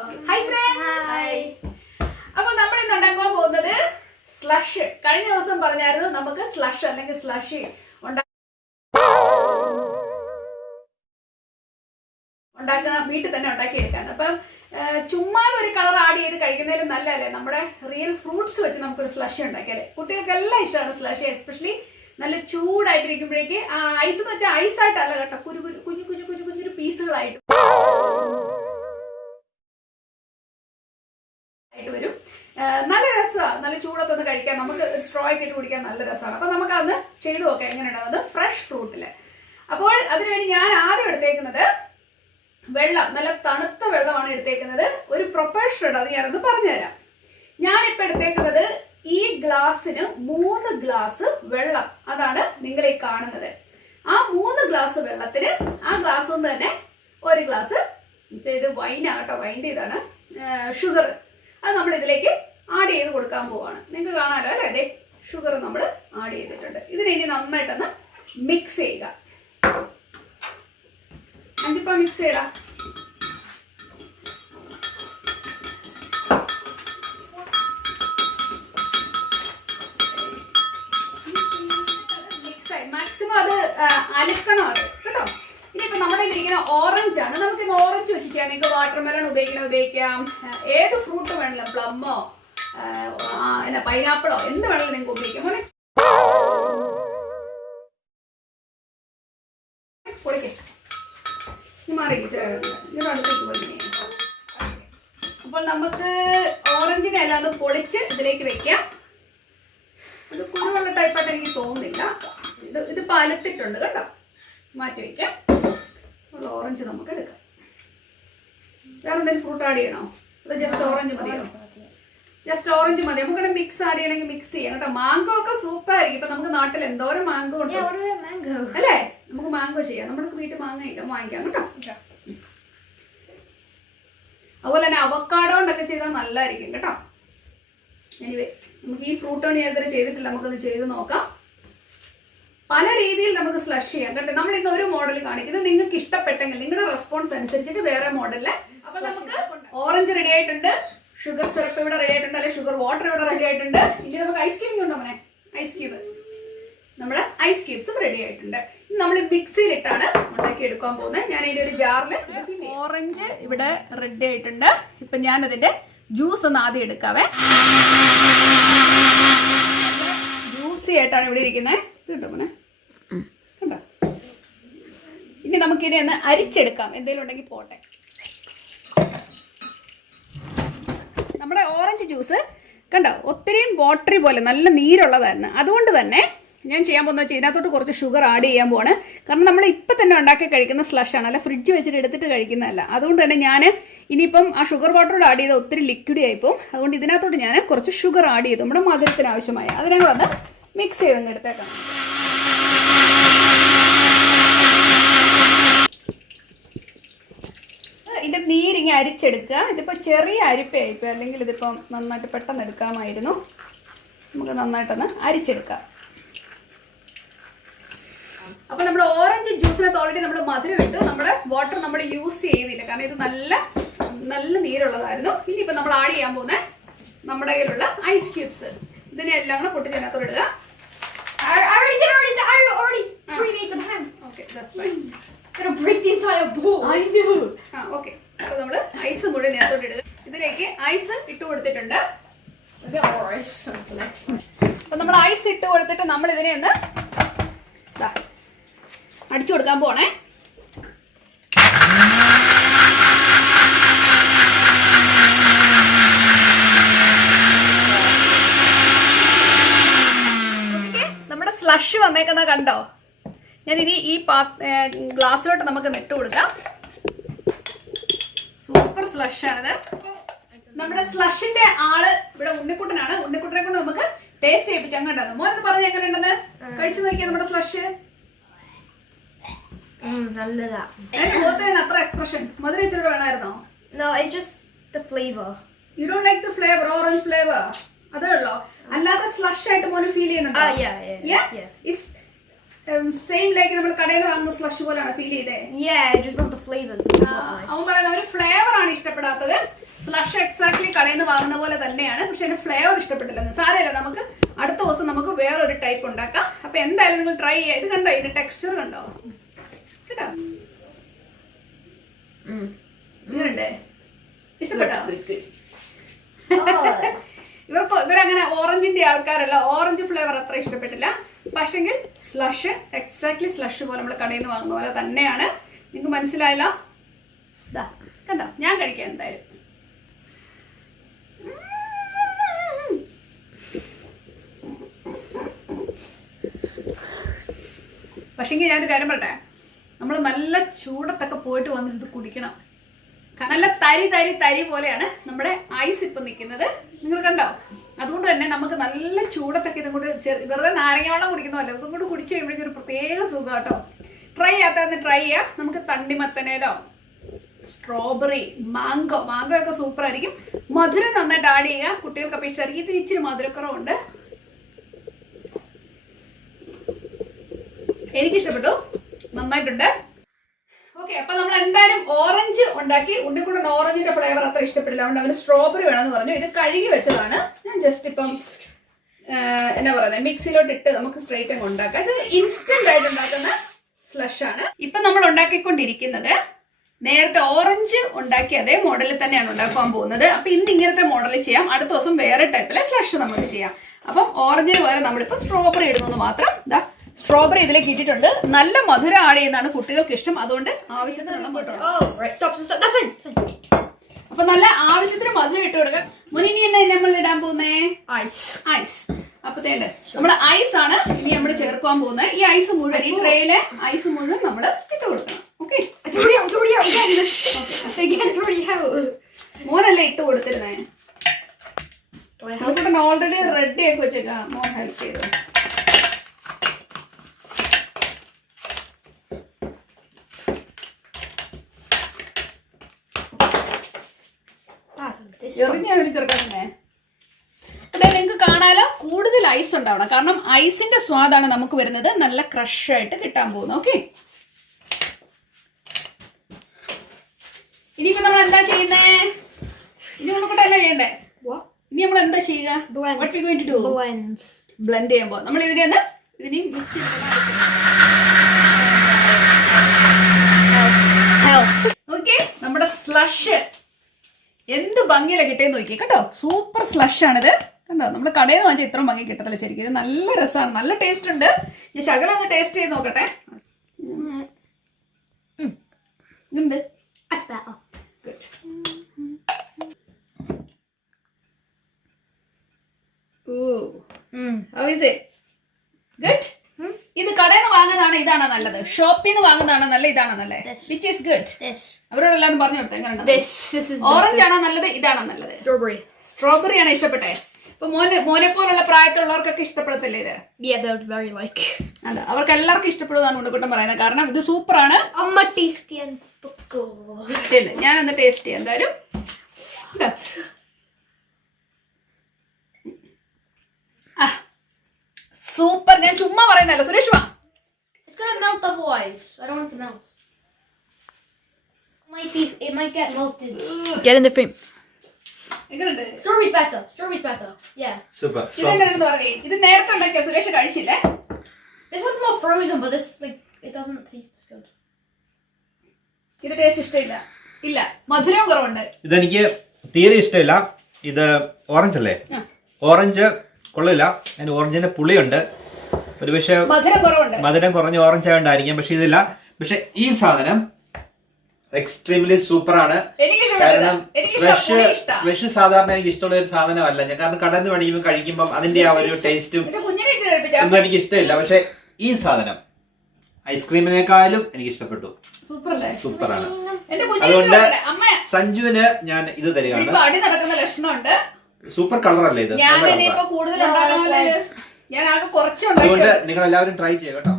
Hi friends. Hi. അപ്പോൾ നമ്മൾ ഇന്ന് ഉണ്ടാക്കാൻ പോകുന്നത് സ്ലഷ്. കഴിഞ്ഞ ദിവസം പറഞ്ഞായിരുന്നു നമുക്ക് സ്ലഷ് അല്ലെങ്കിൽ സ്ലഷി ഉണ്ടാക്കുന്ന വീട്ടിൽ തന്നെ ഉണ്ടാക്കിയെടുക്കാൻ. അപ്പം ചുമ്മാ ഒരു കളർ ആഡ് ചെയ്ത് കഴിക്കുന്നതിലും നല്ലതല്ലേ നമ്മുടെ റിയൽ ഫ്രൂട്ട്സ് വെച്ച് നമുക്കൊരു സ്ലഷ് ഉണ്ടാക്കിയാലേ. കുട്ടികൾക്കെല്ലാം ഇഷ്ടമാണ് സ്ലഷ്, എസ്പെഷ്യലി നല്ല ചൂടായിട്ടിരിക്കുമ്പോഴേക്ക് ഐസ് എന്ന് വെച്ചാൽ ഐസായിട്ടല്ല കേട്ടോ, കുഞ്ഞു പീസുകളായിട്ട് വരും. നല്ല രസമാണ്, നല്ല ചൂടത്തൊന്ന് കഴിക്കാൻ, നമുക്ക് സ്ട്രോ ഒക്കെ ഇട്ട് കുടിക്കാൻ നല്ല രസമാണ്. അപ്പൊ നമുക്ക് അന്ന് ചെയ്തു നോക്കാം എങ്ങനെയുണ്ടാവുന്നത് ഫ്രഷ് ഫ്രൂട്ടില്. അപ്പോൾ അതിനുവേണ്ടി ഞാൻ ആദ്യം എടുത്തേക്കുന്നത് വെള്ളം, നല്ല തണുത്ത വെള്ളമാണ് എടുത്തേക്കുന്നത്. ഒരു പ്രൊപ്പറേഷൻ ഉണ്ട്, അത് ഞാനൊന്ന് പറഞ്ഞുതരാം. ഞാനിപ്പോ എടുത്തേക്കുന്നത് ഈ ഗ്ലാസ്സിന് 3 ഗ്ലാസ് വെള്ളം, അതാണ് നിങ്ങൾ ഈ കാണുന്നത്. ആ 3 ഗ്ലാസ് വെള്ളത്തിന് ആ ഗ്ലാസ് കൊണ്ട് തന്നെ 1 ഗ്ലാസ് ഇത് വൈനാട്ടോ, വൈൻ്റെ ഇതാണ് ഷുഗർ, അത് നമ്മൾ ഇതിലേക്ക് ആഡ് ചെയ്ത് കൊടുക്കാൻ പോവാണ്. നിങ്ങൾക്ക് കാണാമല്ലോ അല്ലേ, അതെ ഷുഗർ നമ്മൾ ആഡ് ചെയ്തിട്ടുണ്ട്. ഇതിനെ ഇനി നന്നായിട്ടൊന്ന് മിക്സ് ചെയ്യുക. അഞ്ചിപ്പ മിക്സ് ചെയ്യടാ. മിക്സായി, മാക്സിമം അത് അലക്കണം അത് കേട്ടോ. ഇനിയിപ്പോ നമ്മുടെ ഇരിക്കുന്ന ഓറഞ്ച് ആണ്, നമുക്ക് ഇന്ന് ഓറഞ്ച് വെച്ച് ചെയ്യാം. നിങ്ങൾക്ക് വാട്ടർമെലൺ ഉപയോഗിക്കാം, ഏത് ഫ്രൂട്ട് വേണമല്ലോ, പ്ലമ്മോ പൈനാപ്പിളോ എന്ത് വേണമെങ്കിലും നിങ്ങൾക്ക് ഉപയോഗിക്കാം. അപ്പോൾ നമുക്ക് ഓറഞ്ചിനെ എല്ലാം ഒന്ന് പൊളിച്ച് ഇതിലേക്ക് വെക്കാം. ഇത് കുരുവെള്ള ടൈപ്പായിട്ട് എനിക്ക് തോന്നുന്നില്ല, ഇത് പലത്തിട്ടുണ്ട് കേട്ടോ, മാറ്റി വയ്ക്കാം. ഓറഞ്ച് നമുക്ക് എടുക്കാം. വേറെ എന്തെങ്കിലും ഫ്രൂട്ട് ആഡ് ചെയ്യണോ, അത് ജസ്റ്റ് ഓറഞ്ച് മതിയോ? ജസ്റ്റ് ഓറഞ്ച് മതി. നമുക്കിവിടെ മിക്സ് ആഡ് ചെയ്യണമെങ്കിൽ മിക്സ് ചെയ്യാം കേട്ടോ. മാംഗോ ഒക്കെ സൂപ്പർ ആയിരിക്കും. ഇപ്പൊ നമുക്ക് നാട്ടിൽ എന്തോരം മാംഗോ ഉണ്ട് അല്ലേ, നമുക്ക് മാംഗോ ചെയ്യാം. നമ്മുടെ വീട്ടിൽ മാങ്ങ ഇല്ല, വാങ്ങിക്കാം കേട്ടോ. അതുപോലെ തന്നെ അവക്കാഡോ കൊണ്ടൊക്കെ ചെയ്താൽ നല്ലതായിരിക്കും കേട്ടോ. എനിവേ നമുക്ക് ഈ ഫ്രൂട്ട് കൊണ്ട് ഞാൻ ഇതുവരെ ചെയ്തിട്ടില്ല, നമുക്കത് ചെയ്ത് നോക്കാം. പല രീതിയിൽ നമുക്ക് സ്ലഷ് ചെയ്യാം കേട്ടോ. നമ്മൾ ഇന്ന് ഒരു മോഡൽ കാണിക്കുന്നത്, നിങ്ങൾക്ക് ഇഷ്ടപ്പെട്ടെങ്കിൽ നിങ്ങളുടെ റെസ്പോൺസ് അനുസരിച്ചിട്ട് വേറെ മോഡലില്. അപ്പൊ നമുക്ക് ഓറഞ്ച് റെഡി ആയിട്ടുണ്ട്, ഷുഗർ സിറപ്പ് ഇവിടെ റെഡി ആയിട്ടുണ്ട്, അല്ലെങ്കിൽ ഷുഗർ വാട്ടർ ഇവിടെ റെഡി ആയിട്ടുണ്ട്. ഇനി നമുക്ക് ഐസ് ക്യൂബ് ഉണ്ടോ മോനെ, ഐസ് ക്യൂബ്, നമ്മുടെ ഐസ് ക്യൂബ്സും റെഡി ആയിട്ടുണ്ട്. നമ്മൾ മിക്സിയിലിട്ടാണ് ഉണ്ടാക്കി എടുക്കാൻ പോകുന്നത്. ഞാൻ ഇതിന്റെ ഒരു ജാറിൽ ഓറഞ്ച് ഇവിടെ റെഡി ആയിട്ടുണ്ട്. ഇപ്പൊ ഞാൻ അതിന്റെ ജ്യൂസ് ഒന്ന് ആദ്യം എടുക്കാവേ. ജ്യൂസി ആയിട്ടാണ് ഇവിടെ ഇരിക്കുന്നത്, കേട്ടോ മോനെ, കണ്ടോ. ഇനി നമുക്കിനെ ഒന്ന് അരിച്ചെടുക്കാം, എന്തെങ്കിലും ഉണ്ടെങ്കിൽ പോട്ടെ. നമ്മുടെ ഓറഞ്ച് ജ്യൂസ് കണ്ടോ, ഒത്തിരിയും വാട്ടറി പോലെ നല്ല നീരുള്ളതായിരുന്നു. അതുകൊണ്ട് തന്നെ ഞാൻ ചെയ്യാൻ പോകുന്നത് വെച്ചാൽ ഇതിനകത്തോട്ട് കുറച്ച് ഷുഗർ ആഡ് ചെയ്യാൻ പോവാണ്. കാരണം നമ്മൾ ഇപ്പം തന്നെ ഉണ്ടാക്കി കഴിക്കുന്ന സ്ലഷ് ആണ്, അല്ല ഫ്രിഡ്ജ് വെച്ചിട്ട് എടുത്തിട്ട് കഴിക്കുന്നതല്ല. അതുകൊണ്ട് തന്നെ ഞാൻ ഇനിയിപ്പം ആ ഷുഗർ വാട്ടറോട് ആഡ് ചെയ്ത് ഒത്തിരി ലിക്വിഡ് ആയിപ്പോവും. അതുകൊണ്ട് ഇതിനകത്തോട്ട് ഞാൻ കുറച്ച് ഷുഗർ ആഡ് ചെയ്തു, നമ്മുടെ മധുരത്തിന് ആവശ്യമായ. അതിനെ കൂടെ ഒന്ന് മിക്സ് ചെയ്തങ്ങ് എടുത്തേക്കാം. ഇതിന്റെ നീരിങ്ങ അരിച്ചെടുക്കുക. ഇതിപ്പോൾ ചെറിയ അരിപ്പയായിപ്പോൾ, അല്ലെങ്കിൽ ഇതിപ്പം നന്നായിട്ട് പെട്ടെന്ന് എടുക്കാമായിരുന്നു. നമുക്ക് നന്നായിട്ടൊന്ന് അരിച്ചെടുക്കാം. അപ്പൊ നമ്മൾ ഓറഞ്ച് ജ്യൂസിനകത്ത് ഓൾറെഡി നമ്മൾ മധുരം ഇട്ടു, നമ്മുടെ വാട്ടർ നമ്മൾ യൂസ് ചെയ്തില്ല, കാരണം ഇത് നല്ല നീരുള്ളതായിരുന്നു. ഇനിയിപ്പോൾ നമ്മൾ ആഡ് ചെയ്യാൻ പോകുന്ന നമ്മുടെ കയ്യിലുള്ള ഐസ് ക്യൂബ്സ്, ഇതിനെ എല്ലാം കൂടെ പൊട്ടിച്ചതിനകത്തോട് ഇടുക. അപ്പൊ നമ്മള് ഐസ് മുഴുവൻ ഇതിനകത്തോട്ട് ഇടുക. ഇതിലേക്ക് ഐസ് ഇട്ട് കൊടുത്തിട്ടുണ്ട്. അപ്പൊ നമ്മൾ ഐസ് ഇട്ട് കൊടുത്തിട്ട് നമ്മൾ ഇതിനെ ഒന്ന് അടിച്ചു കൊടുക്കാൻ പോണേ. നമ്മുടെ സ്ലഷ് വന്നേക്കുന്നത് കണ്ടോ. ഞാനിനി ഈ ഗ്ലാസ്സിലോട്ട് നമുക്ക് ഇട്ട് കൊടുക്കാം. സൂപ്പർ സ്ലഷ് ആണിത്. നമ്മുടെ സ്ലഷിന്റെ ആള് ഇവിടെ ഉണ്ണിക്കുട്ടനാണ്. ഉണ്ണിക്കുട്ടനെ കൊണ്ട് നമുക്ക് ടേസ്റ്റ് ചെയ്യിപ്പിച്ചാൽ കണ്ടത്. മോനെ പറഞ്ഞ എങ്ങനെ ഉണ്ടെന്ന് കഴിച്ചു നോക്കിയാൽ നമ്മുടെ സ്ലഷ് നല്ലതാ. അത്ര എക്സ്പ്രഷൻ മധുര വെച്ചിട്ട് വേണമായിരുന്നോ? No, it's just the flavor. You don't like the flavor, orange flavor? അതേ ഉള്ളോ, അല്ലാതെ സ്ലഷ് ആയിട്ട് മോന് ഫീൽ ചെയ്യുന്നുണ്ടോ? സെയിം ലൈക്ക് നമ്മൾ കടയിൽ നിന്ന് വാങ്ങുന്ന സ്ലഷ് പോലെയാണ് ഫീൽ ചെയ്തേ? Yeah, just not the flavor. അവൻ പറയുന്നത് അവന് ഫ്ലേവർ ആണ് ഇഷ്ടപ്പെടാത്തത്, സ്ലഷ് എക്സാക്ട്ലി കടയിൽ നിന്ന് വാങ്ങുന്ന പോലെ തന്നെയാണ്, പക്ഷെ അതിന്റെ ഫ്ലേവർ ഇഷ്ടപ്പെട്ടില്ലെന്ന്. സാരമില്ല, നമുക്ക് അടുത്ത ദിവസം നമുക്ക് വേറൊരു ടൈപ്പ് ഉണ്ടാക്കാം. അപ്പൊ എന്തായാലും നിങ്ങൾ ട്രൈ ചെയ്യുക. ഇത് കണ്ടോ, ഇതിന്റെ ടെക്സ്ചർ കണ്ടോ, കേട്ടോ? ഇങ്ങനുണ്ട്, ഇഷ്ടപ്പെട്ടോ? ഇവരങ്ങനെ ഓറഞ്ചിന്റെ ആൾക്കാരല്ല, ഓറഞ്ച് ഫ്ലേവർ അത്ര ഇഷ്ടപ്പെട്ടില്ല. പക്ഷെങ്കിൽ സ്ലഷ് എക്സാക്ട്ലി സ്ലഷ് പോലെ നമ്മൾ കടയിൽ നിന്ന് വാങ്ങുന്ന പോലെ തന്നെയാണ്. നിങ്ങൾക്ക് മനസ്സിലായില്ല? ഇതാ കണ്ടോ, ഞാൻ കഴിക്കാം എന്തായാലും. പക്ഷെങ്കിൽ ഞാനൊരു കാര്യം പറയട്ടെ, നമ്മൾ നല്ല ചൂടത്തൊക്കെ പോയിട്ട് വന്നിട്ട് ഇത് കുടിക്കണം. നല്ല തരി തരി തരി പോലെയാണ് നമ്മുടെ ഐസ് ഇപ്പം നിൽക്കുന്നത്, നിങ്ങൾ കണ്ടോ? അതുകൊണ്ട് തന്നെ നമുക്ക് നല്ല ചൂടത്തൊക്കെ ഇതും കൂടി വെറുതെ നാരങ്ങ വെള്ളം കുടിക്കുന്ന പോലെ ഇതും കൂടി കുടിച്ചു കഴിയുമ്പോഴേക്കും ഒരു പ്രത്യേക സുഖം കേട്ടോ. ട്രൈ ചെയ്യാത്തതെന്ന് ട്രൈ ചെയ്യുക. നമുക്ക് തണ്ണിമത്തനേലോ സ്ട്രോബെറി, മാംഗോ ഒക്കെ സൂപ്പർ ആയിരിക്കും. മധുരം നന്നായിട്ട് ആഡ് ചെയ്യുക, കുട്ടികൾക്കൊക്കെ ഇഷ്ടമായിരിക്കും. ഇതിന് ഇച്ചിരി മധുരക്കുറവുണ്ട്, എനിക്കിഷ്ടപ്പെട്ടു, നന്നായിട്ടുണ്ട്. ഓക്കെ, അപ്പൊ നമ്മൾ എന്തായാലും ഓറഞ്ച് ഉണ്ടാക്കി. ഉണ്ണിക്കൂടൻ ഓറഞ്ചിന്റെ ഫ്ലേവർ അത്ര ഇഷ്ടപ്പെടില്ല, അതുകൊണ്ട് അവന് സ്ട്രോബെറി വേണമെന്ന് പറഞ്ഞു. ഇത് കഴുകി വെച്ചതാണ്, ഞാൻ ജസ്റ്റ് ഇപ്പം എന്നാ പറയുന്നത്, മിക്സിയിലോട്ട് ഇട്ട് നമുക്ക് സ്ട്രൈറ്റ് അങ്ങ് ഉണ്ടാക്കാം. ഇത് ഇൻസ്റ്റന്റ് ആയിട്ട് ഉണ്ടാക്കുന്ന സ്ലഷ് ആണ്. ഇപ്പൊ നമ്മൾ ഉണ്ടാക്കിക്കൊണ്ടിരിക്കുന്നത് നേരത്തെ ഓറഞ്ച് ഉണ്ടാക്കി അതേ മോഡലിൽ തന്നെയാണ് ഉണ്ടാക്കാൻ പോകുന്നത്. അപ്പൊ ഇന്ന് ഇങ്ങനത്തെ മോഡലിൽ ചെയ്യാം, അടുത്ത ദിവസം വേറെ ടൈപ്പിലെ സ്ലഷ് നമുക്ക് ചെയ്യാം. അപ്പം ഓറഞ്ചിന് പകരം നമ്മളിപ്പോ സ്ട്രോബെറി ഇടുന്നത് മാത്രം. ഇതാ സ്ട്രോബെറി ഇതിലേക്ക് ഇട്ടിട്ടുണ്ട്. നല്ല മധുരം ആഡ് ചെയ്യുന്നതാണ് കുട്ടികൾക്ക് ഇഷ്ടം, അതുകൊണ്ട് ആവശ്യത്തിന് അപ്പൊ നല്ല ആവശ്യത്തിന് മധുരം ഇട്ട് കൊടുക്കുക. മുന്നിനി എന്നാ നമ്മൾ ഇടാൻ പോകുന്നേ? ഐസ്. അപ്പത്തേണ്ട് നമ്മള് ഐസ് ആണ് ഇനി നമ്മൾ ചേർക്കാൻ പോകുന്നത്. ഈ ഐസ് മുഴുവൻ, ഈ ട്രേയിലെ ഐസ് മുഴുവൻ നമ്മൾ ഇട്ട് കൊടുക്കണം. ഓക്കെ, മോനല്ലേ ഇട്ട് കൊടുത്തിരുന്നേ? ഓൾറെഡി റെഡി ആക്കി വെച്ചേക്കാം, മോൻ ഹെൽപ്പ് ചെയ്തു. എറിഞ്ഞാണ് ചേർക്കുന്നേ. അതെ, നിങ്ങൾക്ക് കാണാലോ കൂടുതൽ ഐസ് ഉണ്ടാവണം, കാരണം ഐസിന്റെ സ്വാദാണ് നമുക്ക് വരുന്നത്. നല്ല ക്രഷ് ആയിട്ട് കിട്ടാൻ പോകുന്നു. ഓക്കെ, ഇനിയിപ്പോ നമ്മൾ എന്താ ചെയ്യുന്നേ? ഇനി നമുക്കിട്ട് എന്നാ ചെയ്യണ്ടേ? ഇനി നമ്മൾ എന്താ ചെയ്യുക? ബ്ലെൻഡ് ചെയ്യുമ്പോ നമ്മൾ ഇതിനെ മിക്സ് ഓക്കെ. നമ്മുടെ സ്ലഷ് എന്ത് ഭംഗിയില കിട്ടിയെന്ന് നോക്കി കേട്ടോ. സൂപ്പർ സ്ലഷ് ആണിത്, കണ്ടോ? നമ്മൾ കടയിൽ നിന്ന് വാങ്ങിച്ചാൽ ഇത്ര ഭംഗി കിട്ടത്തില്ല ശരിക്കും. ഇത് നല്ല രസമാണ്, നല്ല ടേസ്റ്റ് ഉണ്ട്. ഞാൻ ശകലം ഒന്ന് ടേസ്റ്റ് ചെയ്ത് നോക്കട്ടെ. ഉണ്ട്. ഗുഡ്. ഇത് കടയിൽ നിന്ന് വാങ്ങുന്നതാണ് ഇതാണോ നല്ലത്, ഷോപ്പിൽ നിന്ന് വാങ്ങുന്നതാണോ നല്ല, ഇതാണോ നല്ലത്? Which is good? അവരോടെല്ലാരും പറഞ്ഞു കൊടുത്തു എങ്ങനെയുണ്ട്. ഓറഞ്ച് ആണോ നല്ലത്, ഇതാണോ നല്ലത്? സ്ട്രോബെറി ആണ് ഇഷ്ടപ്പെട്ടെ. അപ്പൊ മോനെ പോലുള്ള പ്രായത്തിലുള്ളവർക്കൊക്കെ ഇഷ്ടപ്പെടത്തില്ലേ ഇത്? അതെ, അവർക്ക് എല്ലാവർക്കും ഇഷ്ടപ്പെടുന്നതാണ് ഉണ്ണിക്കുട്ടൻ പറയുന്നത്, കാരണം ഇത് സൂപ്പർ ആണ്. ഞാനൊന്ന് ടേസ്റ്റ് ചെയ്യാം എന്തായാലും. സൂപ്പർ. ഞാൻ ചുമ്മാ പറയുന്നല്ലോ, സുരേഷ് വാ. It might get melted. Get in the frame. Strawberry's better. Yeah. Super. ഇത് നേരത്തെ ഉണ്ടാക്കിയ സുരേഷ് കഴിച്ചില്ലേ? This one's more frozen, but this it doesn't taste as good. ഇത് ടേസ്റ്റ് ഇഷ്ടമില്ല, ഇല്ല, മധുരം കുറവുണ്ട്. ഇതെനിക്ക് തീരെ ഇഷ്ടമില്ല. ഇത് ഓറഞ്ച് അല്ലേ? ഓറഞ്ച് കൊള്ളില്ല, അതിന് ഓറഞ്ചിന്റെ പുളിയുണ്ട്. ഒരു പക്ഷേ മധുരം കുറഞ്ഞ ഓറഞ്ച് ആയതുകൊണ്ടായിരിക്കും, പക്ഷെ ഇതില്ല. പക്ഷെ ഈ സാധനം എക്സ്ട്രീംലി സൂപ്പർ ആണ്. കാരണം ഫ്രഷ് സാധാരണ എനിക്ക് ഇഷ്ടമുള്ള ഒരു സാധനമല്ല ഞാൻ, കാരണം കടന്ന് മേടിക്കുമ്പോൾ കഴിക്കുമ്പോൾ അതിന്റെ ആ ഒരു ടേസ്റ്റും ഒന്നും എനിക്ക് ഇഷ്ടമില്ല. പക്ഷെ ഈ സാധനം ഐസ്ക്രീമിനേക്കാളും എനിക്ക് ഇഷ്ടപ്പെട്ടു. സൂപ്പറാണ്. അതുകൊണ്ട് സഞ്ജുവിന് ഞാൻ ഇത് തരികയാണ്. സൂപ്പർ കളർ അല്ലേ ഇത്? അതുകൊണ്ട് നിങ്ങൾ എല്ലാവരും ട്രൈ ചെയ്യുക കേട്ടോ.